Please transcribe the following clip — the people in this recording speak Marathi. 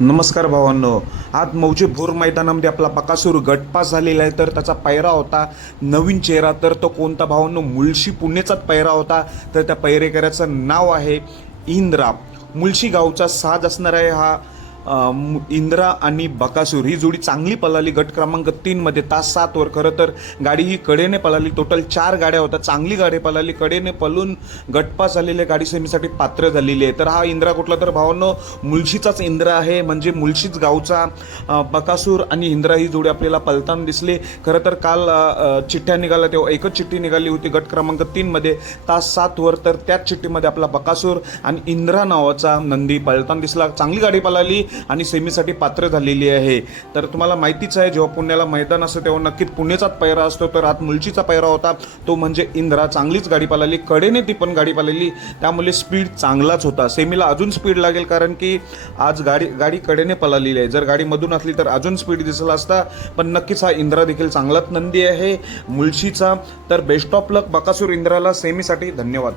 नमस्कार भावांनो. आज मौजे भोर मैदानामध्ये आपला बकासूर गटपास झालेला आहे. तर त्याचा पैरा होता नवीन चेहरा. तर तो कोणता भावांनो? मुळशी पुणेचाच पैरा होता. तर त्या पैरेकऱ्याचं नाव आहे इंद्रा. मुळशी गावचा साज असणार आहे हा इंद्रा आणि बकासूर ही जोडी चांगली पळाली. गट क्रमांक तीनमध्ये तास सातवर खरं तर गाडी ही कडेने पळाली. टोटल चार गाड्या होत्या. चांगली गाडी पळाली. कडेने पळून गटपास झालेल्या गाडी सेमीसाठी पात्र झालेली आहे. तर हा इंद्रा कुठला तर? भावांनो मुळशीचाच इंद्रा आहे. म्हणजे मुलशीच गावचा बकासूर आणि इंद्रा ही जोडी आपल्याला पलताना दिसली. खरं तर काल चिठ्ठ्या निघाल्या तेव्हा एकच चिठ्ठी निघाली होती. गट क्रमांक तीनमध्ये तास सातवर तर त्याच चिठ्ठीमध्ये आपला बकासूर आणि इंद्रा नावाचा नंदी पळताना दिसला. चांगली गाडी पळाली. आणि सेमीसाठी पात्र झालेली आहे. तर तुम्हाला माहितीच आहे जेव्हा पुण्याला मैदान असतं तेव्हा नक्कीच पुणेचाच पैरा असतो. तर आत मुलचीचा पैरा होता. तो म्हणजे इंद्रा. चांगलीच गाडी पालाली कडेने ती पण गाडी पालली त्यामुळे स्पीड चांगलाच होता. सेमीला अजून स्पीड लागेल कारण की आज गाडी गाडी कडेने पळालेली आहे. जर गाडी मधून असली तर अजून स्पीड दिसला असता. पण नक्कीच हा इंद्रा देखील चांगलाच नंदी आहे. मुळशीचा तर बेस्ट ऑफ लक बकासूर इंद्राला सेमीसाठी धन्यवाद.